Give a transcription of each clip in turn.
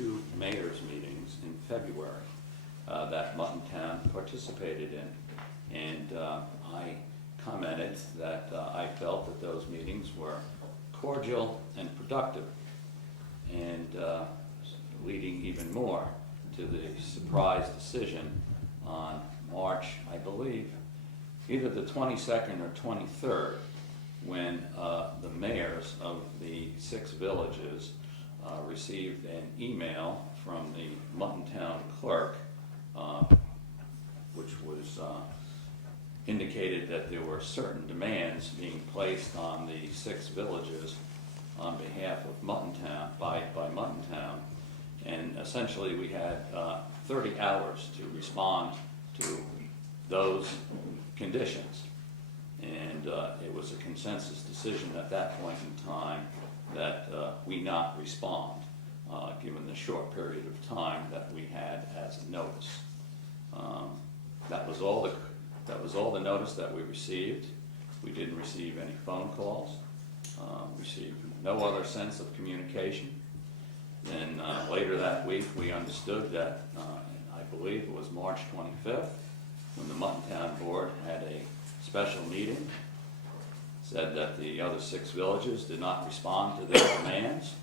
2 mayor's meetings in February that Muttontown participated in. And I commented that I felt that those meetings were cordial and productive, and leading even more to the surprise decision on March, I believe, either the 22nd or 23rd, when the mayors of the 6 villages received an email from the Muttontown clerk, which was indicated that there were certain demands being placed on the 6 villages on behalf of Muttontown, by Muttontown, and essentially we had 30 hours to respond to those conditions. And it was a consensus decision at that point in time that we not respond, given the short period of time that we had as a notice. That was all the notice that we received. We didn't receive any phone calls, received no other sense of communication. Then later that week we understood that, I believe it was March 25th, when the Muttontown Board had a special meeting, said that the other 6 villages did not respond to their demands,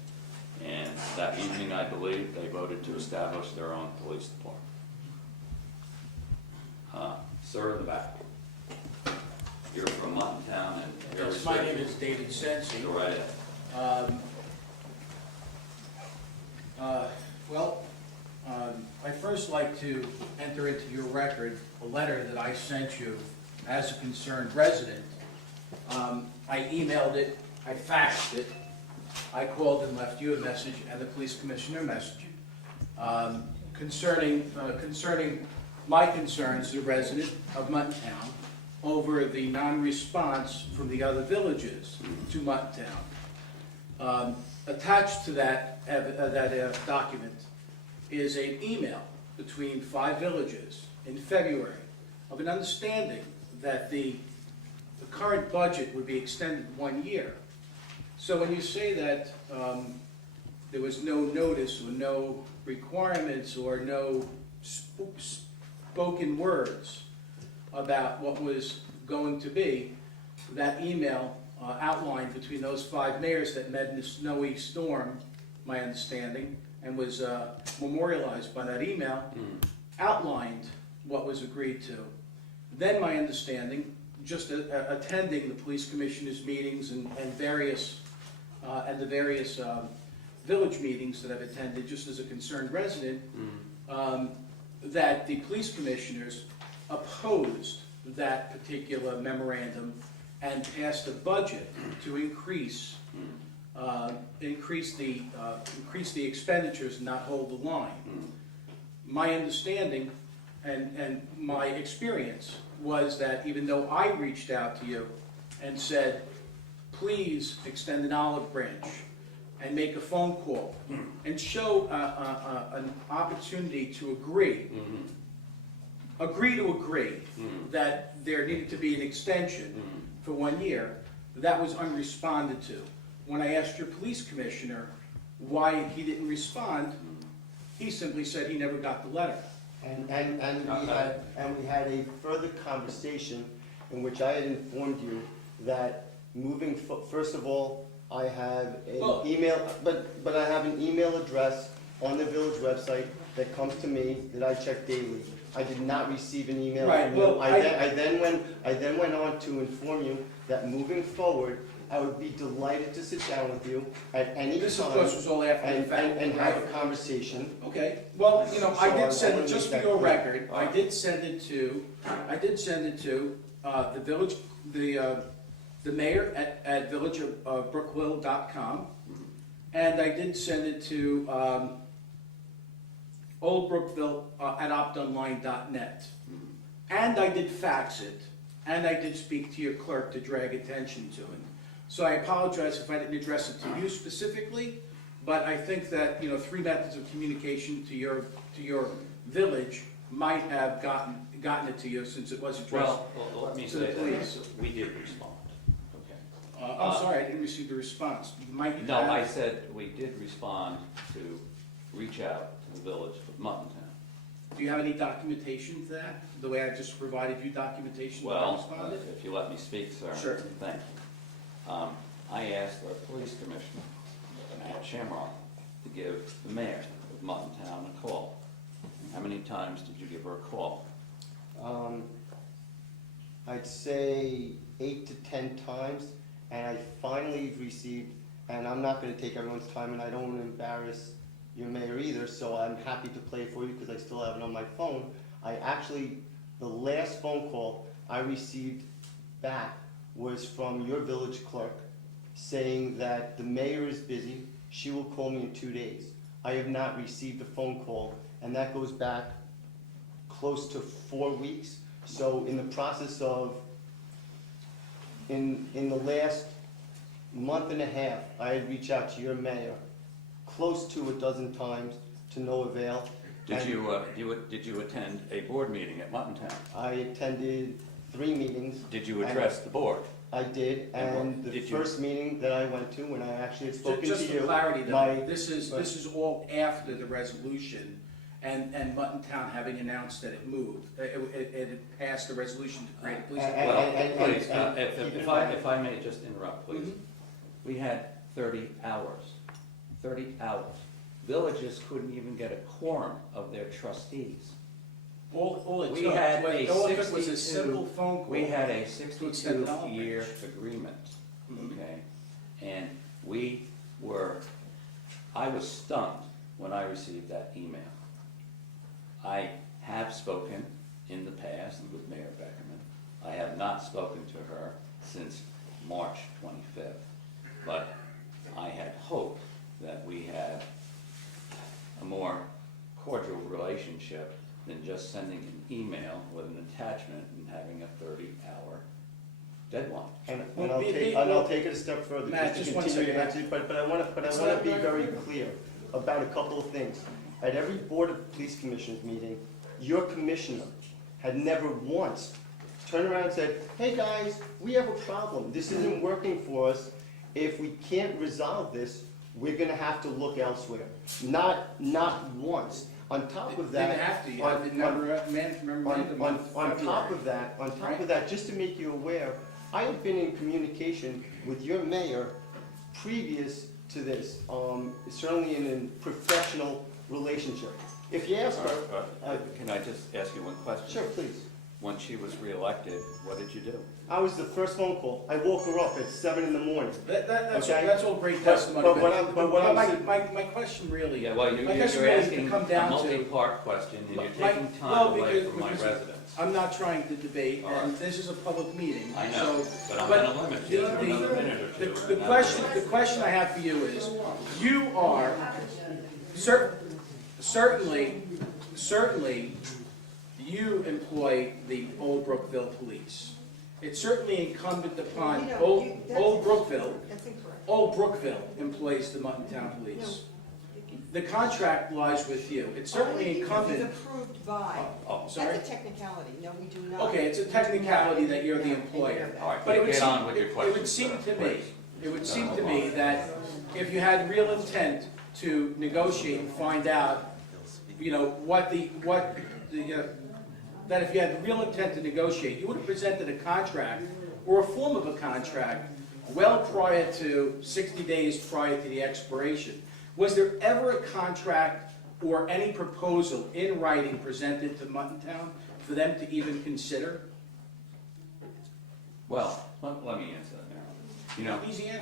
and that evening, I believe, they voted to establish their own police department. Sir in the back. You're from Muttontown, and Yes, my name is David Sensi. Go right ahead. I'd first like to enter into your record a letter that I sent you as a concerned resident. I emailed it, I faxed it, I called and left you a message and the police commissioner a message concerning my concerns as a resident of Muttontown over the non-response from the other villages to Muttontown. Attached to that document is an email between 5 villages in February of an understanding that the current budget would be extended 1 year. So when you say that there was no notice or no requirements or no spoken words about what was going to be, that email outlined between those 5 mayors that met in a snowy storm, my understanding, and was memorialized by that email, outlined what was agreed to. Then my understanding, just attending the police commissioners' meetings and the various village meetings that I've attended just as a concerned resident, that the police commissioners opposed that particular memorandum and passed a budget to increase the expenditures and not hold the line. My understanding and my experience was that even though I reached out to you and said, please extend an olive branch and make a phone call and show an opportunity to agree that there needed to be an extension for 1 year, that was unresponded to. When I asked your police commissioner why he didn't respond, he simply said he never got the letter. And we had a further conversation in which I had informed you that first of all, I have an email, but I have an email address on the village website that comes to me that I check daily. I did not receive an email Right, from you. well, I then went on to inform you that moving forward, I would be delighted to sit down with you at any This, of time course, was all after the fact. and have a conversation. Okay, well, you know, I So did send I it, just for wanna make your that record, I did send it to the village, the mayor at villageofbrookville.com, and I did send it to Old Brookville at optonline.net. And I did fax it, and I did speak to your clerk to drag attention to it. So I apologize if I didn't address it to you specifically, but I think that, you know, 3 methods of communication to your village might have gotten it to you, since it was addressed. Well, let me to the say police. that we did respond. Okay. I'm sorry, I didn't receive the response. You might No, have- I said we did respond to reach out to the village of Mutton Town. Do you have any documentation to that? The way I just provided you documentation that I Well, responded? if you let me speak, sir. Sure. Thank you. I asked our police commissioner, Matt Shamrock, to give the mayor of Mutton Town a call. How many times did you give her a call? I'd say 8 to 10 times, and I finally received, and I'm not gonna take everyone's time, and I don't wanna embarrass your mayor either, so I'm happy to play it for you, because I still have it on my phone. The last phone call I received back was from your village clerk, saying that the mayor is busy, she will call me in 2 days. I have not received a phone call, and that goes back close to 4 weeks. So in the process of, in the last month and a half, I had reached out to your mayor close to a dozen times to no avail. Did And you attend a board meeting at Mutton Town? I attended 3 meetings. Did you address the board? I did, and the Did you- first meeting that I went to, when I actually had spoken to you. Just for clarity though, my- this is all after the resolution and Mutton Town having announced that it moved. It had passed the resolution to create a police And- department. Well, please, and- if I may just interrupt, please. Mhm. We had 30 hours. 30 hours. Villages couldn't even get a quorum of their trustees. All it We took, had all a it took was 62 a simple phone call. We had a to extend the development. 62-year agreement, Mhm. okay? And I was stunned when I received that email. I have spoken in the past with Mayor Beckerman. I have not spoken to her since March 25th. But I had hoped that we had a more cordial relationship than just sending an email with an attachment and having a 30-hour deadline. And Well, I'll take it a step further, Matt, just just to one continue to second. answer, but I wanna be very clear about a couple of things. At every Board of Police Commissioners meeting, your commissioner had never once turned around and said, hey guys, we have a problem, this isn't working for us, if we can't resolve this, we're gonna have to look elsewhere. Not once. On top of that. Didn't have to, you had the memorandum On of top February. of that, just to make you aware, I have been in communication with your mayor previous to this, certainly in a professional relationship. If you ask her, Can I just ask you one question? sure, please. When she was reelected, what did you do? I was the first phone call. I woke her up at 7 in the morning. Okay. That's all great But- testimony. but what I'm saying- My question really. Yeah, well, my you're question really asking come a down to- multi-part question, and you're My- taking well, time away because- from my because residents. I'm not trying to debate, All right. and this is a public meeting. I know, so- but I'm gonna limit you to the- another minute or two. The and that's- question I have for you is, you are, certainly, you employ the Old Brookville Police. It's certainly incumbent upon Old Brookville, That's incorrect. Old Brookville employs the Mutton Town Police. The contract lies with you. It's certainly It's incumbent. approved by. Oh, Sorry? That's a technicality. No, we do not. Okay, it's a technicality that you're the employer. All right, But it would get seem, on with your it question. would seem sir, to me, please. it would seem to me that if you had real intent to negotiate and find out, you know, that if you had the real intent to negotiate, you would have presented a contract or a form of a contract well prior to, 60 days prior to the expiration. Was there ever a contract or any proposal in writing presented to Mutton Town for them to even consider? Well, let me answer that now. You know, Easy answer.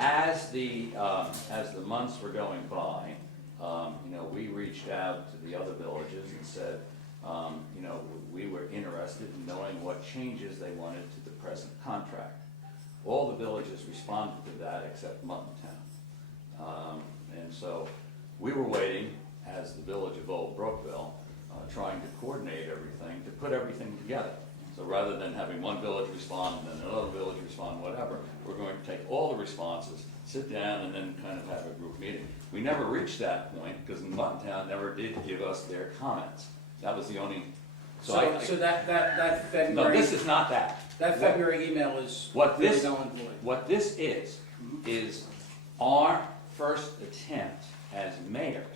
as the months were going by, you know, we reached out to the other villages and said, you know, we were interested in knowing what changes they wanted to the present contract. All the villages responded to that except Mutton Town. And so we were waiting, as the village of Old Brookville, trying to coordinate everything, to put everything together. So rather than having one village respond and then another village respond, whatever, we're going to take all the responses, sit down, and then kind of have a group meeting. We never reached that point because Mutton Town never did give us their comments. That was the only. So that February. No, this is not that. That February email is What really this- null and void. What this is our first attempt as mayors